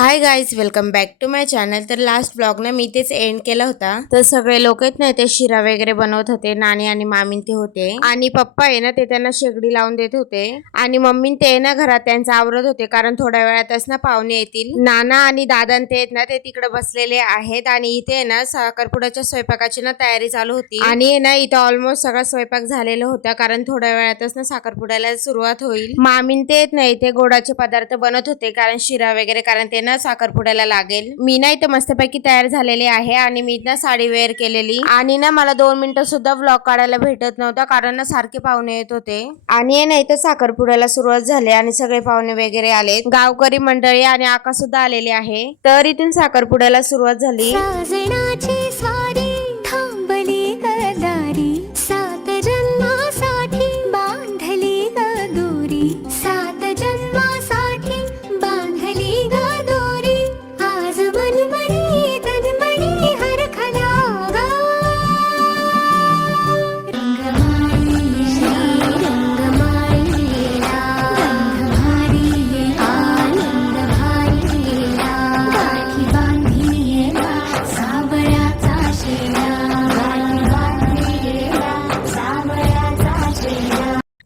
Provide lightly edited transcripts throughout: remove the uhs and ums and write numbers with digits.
High guys, welcome back to my channel. तर last blog ना मी तेच एंड केला होता। तर सगळे लोक आहेत ना ते शिरा वगैरे बनवत होते। नानी आणि मामी ते होते आणि पप्पा आहे ना ते त्यांना शेगडी लावून देत होते आणि मम्मी ते ना घरात त्यांचं आवरत होते, कारण थोड्या वेळातच ना पाहुणे येतील। नाना आणि दादा ते आहेत ना ते तिकडे बसलेले आहेत आणि इथे ना साखरपुड्याच्या स्वयंपाकाची ना तयारी चालू होती आणि ना इथे ऑलमोस्ट सगळा स्वयंपाक झालेला होता, कारण थोड्या वेळातच ना साखरपुड्याला सुरुवात होईल। मामी ते आहेत ना इथे गोडाचे पदार्थ बनत होते, कारण शिरा वगैरे, कारण ते ना साखरपुड्याला लागेल। मी ना इथे मस्तपैकी तयार झालेली आहे आणि मी ना साडी वेअर केलेली आणि ना मला 2 मिनिटं सुद्धा व्लॉग काढायला भेटत नव्हता, कारण ना सारखे पाहुणे येत होते आणि ना इथे साखरपुड्याला सुरुवात झाली आणि सगळे पाहुणे वगैरे आले, गावकरी मंडळी आणि आका सुद्धा आलेले आहे। तर इथून साखरपुड्याला सुरुवात झाली।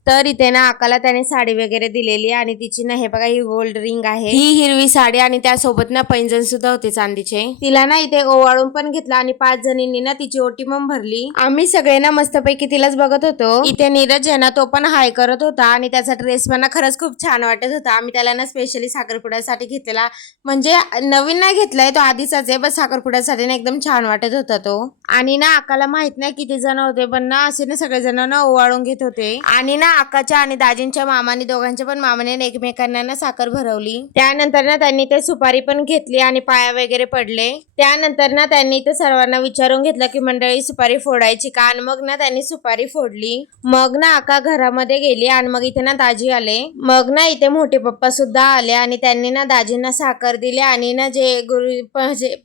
तर इथे ना आकाला त्याने साडी वगैरे दिलेली आणि तिची ना हे बघा ही गोल्ड रिंग आहे, ही हिरवी साडी आणि त्यासोबत ना पैंजण सुद्धा होते चांदीचे। तिला ना इथे ओवाळून पण घेतला आणि 5 जणींनी ना तिची ओटी पण भरली। आम्ही सगळे ना मस्तपैकी तिलाच बघत होतो। इथे नीरज आहे ना तो पण हाय करत होता आणि त्याचा ड्रेस पण ना खरंच खूप छान वाटत होता। आम्ही त्याला ना स्पेशली साखरपुड्यासाठी घेतलेला, म्हणजे नवीन नाही घेतलाय, तो आधीचाच आहे, बस साखरपुड्यासाठी ना एकदम छान वाटत होता तो। आणि ना आकाला माहित नाही किती जण होते, पण ना असे ना सगळे जण ना ओवाळून घेत होते आणि ना आकाच्या आणि दाजींच्या मामाने, दोघांच्या पण मामाने एकमेकांना ना साखर भरवली। त्यानंतर ना त्यांनी ते सुपारी पण घेतली आणि पाया वगैरे पडले। त्यानंतर ना त्यांनी ते सर्वांना विचारून घेतलं की मंडळी सुपारी फोडायची का, आणि मग ना त्यांनी सुपारी फोडली। मग ना आका घरामध्ये गेली आणि मग इथे ना दाजी आले। मग ना इथे मोठे पप्पा सुद्धा आले आणि त्यांनी ना दाजींना साखर दिली आणि ना जे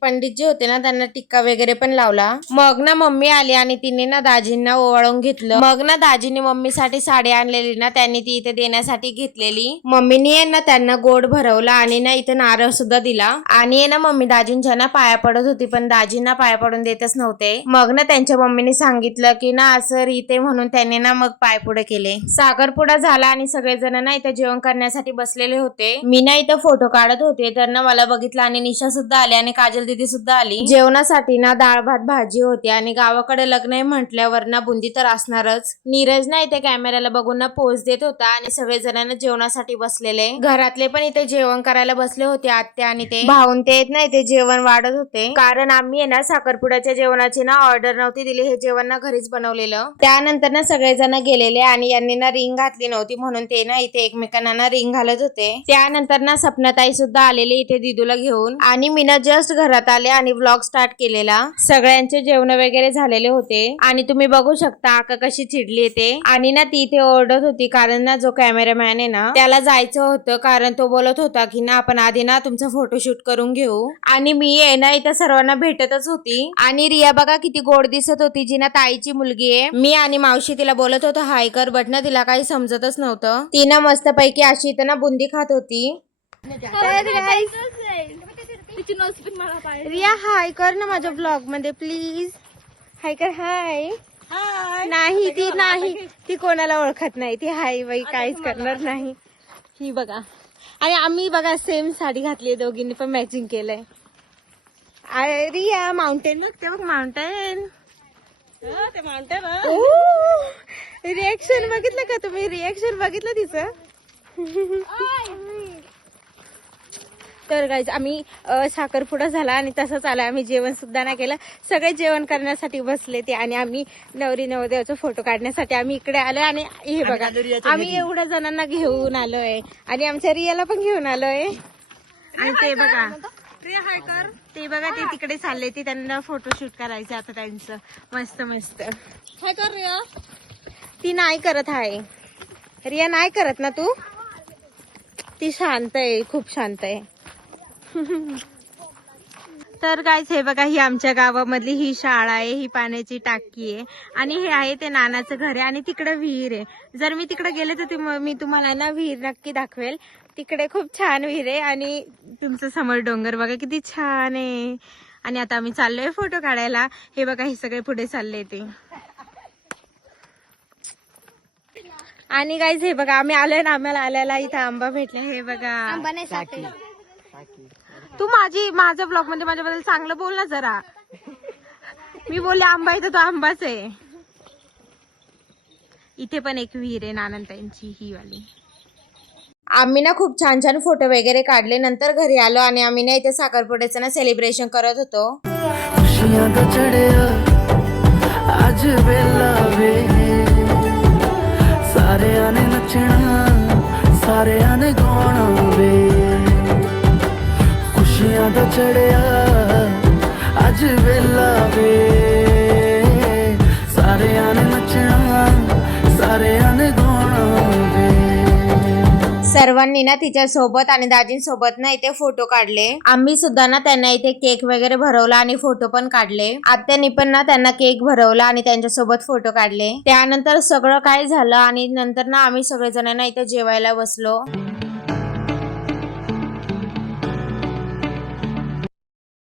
पंडित जे होते ना त्यांना टिक्का वगैरे पण लावला। मग ना मम्मी आली आणि तिने ना दाजींना ओवाळून घेतलं। मग ना दाजीने मम्मीसाठी साडी आणलेली ना त्यांनी ती इथे देण्यासाठी घेतलेली। मम्मीने ना त्यांना गोड भरवला आणि ना इथे नारळ सुद्धा दिला आणि ना मम्मी दाजींच्या ना पाया पडत होती, पण दाजींना पाया पडून देतच नव्हते। मग ना त्यांच्या मम्मीने सांगितलं की ना असं रीते, म्हणून त्यांनी ना मग पाय पुढे केले। साखरपुडा झाला आणि सगळेजण ना इथे जेवण करण्यासाठी बसलेले होते। मी ना इथं फोटो काढत होते तर ना मला बघितलं आणि निशा सुद्धा आली आणि काजल दीदी सुद्धा आली। जेवणासाठी ना डाळ भात भाजी होती आणि गावाकडे लग्न आहे म्हटल्यावर ना बुंदी तर असणारच। नीरज ना इथे कॅमेराला बघून ना पोज देत होता आणि सगळे जणांना जेवणासाठी बसलेले, घरातले पण इथे जेवण करायला बसले होते। आत्या आणि ते भाऊन ते ना इथे जेवण वाढत होते, कारण आम्ही ना साखरपुड्याच्या जेवणाची ना ऑर्डर नव्हती दिली, हे जेवण ना घरीच बनवलेलं। त्यानंतर ना सगळेजण गेलेले आणि यांनी ना रिंग घातली नव्हती, म्हणून ते ना इथे एकमेकांना ना रिंग घालत होते। त्यानंतर ना सपनाताई सुद्धा आलेली इथे दिदूला घेऊन आणि मी ना जस्ट घरात आले आणि व्लॉग स्टार्ट केलेला। सगळ्यांचे जेवण वगैरे झालेले होते आणि तुम्ही बघू शकता आका कशी चिडली येते आणि ना ती इथे ओरडत होती, कारण ना जो कॅमेरामॅन आहे ना त्याला जायचं होतं, कारण तो बोलत होता की ना आपण आधी ना तुमचा फोटोशूट करून घेऊ। आणि मी आहे ना इथं सर्वांना भेटतच होती आणि रिया बघा किती गोड दिसत होती, जी ना ताईची मुलगी आहे। मी आणि मावशी तिला बोलत होतो हाय कर, बट ना तिला काही समजतच नव्हतं। ती ना मस्त पैकी अशी इथं ना बुंदी खात होती। रिया हाय कर ना माझ्या ब्लॉग मध्ये प्लीज, हाय कर। हाय नाही ती कोणाला ओळखत नाही, ती हाय बाई काहीच करणार नाही। ही बघा, आणि आम्ही बघा सेम साडी घातली, दोघींनी पण मॅचिंग केलंय। रिया माउंटेन बघते बघ, माउंटेन रिएक्शन बघितलं का तुम्ही, रिएक्शन बघितलं तिचं। तर गाईज आम्ही साखरपुडा झाला आणि तसंच आला, आम्ही जेवण सुद्धा नाही केलं, सगळे जेवण करण्यासाठी बसले ते आणि आम्ही नवरी नवरदेवाचा फोटो काढण्यासाठी आम्ही इकडे आलोय। आणि हे बघा आम्ही एवढ्या जणांना घेऊन आलोय आणि आमच्या रियाला पण घेऊन आलोय। आणि ते बघा ते बघा ते तिकडे चालले, ते त्यांना फोटोशूट करायचं आता त्यांचं मस्त मस्त। काय कर रिया, ती नाही करत आहे, रिया नाही करत ना तू, ती शांत आहे, खूप शांत आहे। तर गाईस हे बघा, ही आमच्या गावामधली ही शाळा आहे, ही पाण्याची टाकी आहे आणि हे आहे ते नानाचं घर आहे आणि तिकडे विहीर आहे. जर मी तिकडे गेले तर मी तुम्हाला ना विहीर नक्की दाखवेल. तिकडे खूप छान विहीर आहे आणि तुमचं समोर डोंगर बघा किती छान आहे. आणि आता आम्ही चाललोय फोटो काढायला. हे बघा, हे सगळे पुढे चालले ते. आणि गाईज हे बघा, आम्ही आलोय ना, आम्हाला आल्याला इथं आंबा भेटला. हे बघा, तू माझ्या ब्लॉग मध्ये माझ्याबद्दल चांगलं बोल ना जरा. मी बोलले आंबा आहे तर तो आंबाच आहे. इथे पण एक विहीर आहे नानंताईंची, ही वाली. आम्ही ना खूप छान छान फोटो वगैरे काढले. नंतर घरी आलो आणि आम्ही ना इथे साखरपुड्याचं ना सेलिब्रेशन करत होतो. आज वेला वे सारे आने नचना सारे आने गाना वे खुशियां दा चढ़िया आज वेला वे सारे आने नचना सारे आने गाना वे. सर्वांनी ना तिच्या सोबत आणि दाजींसोबत ना इथे फोटो काढले. आम्ही सुद्धा ना त्यांना इथे केक वगैरे भरवला आणि फोटो पण काढले. आत्यानी पण ना त्यांना केक भरवला आणि त्यांच्यासोबत फोटो काढले. त्यानंतर सगळं काय झालं आणि नंतर ना आम्ही सगळेजण ना इथे जेवायला बसलो.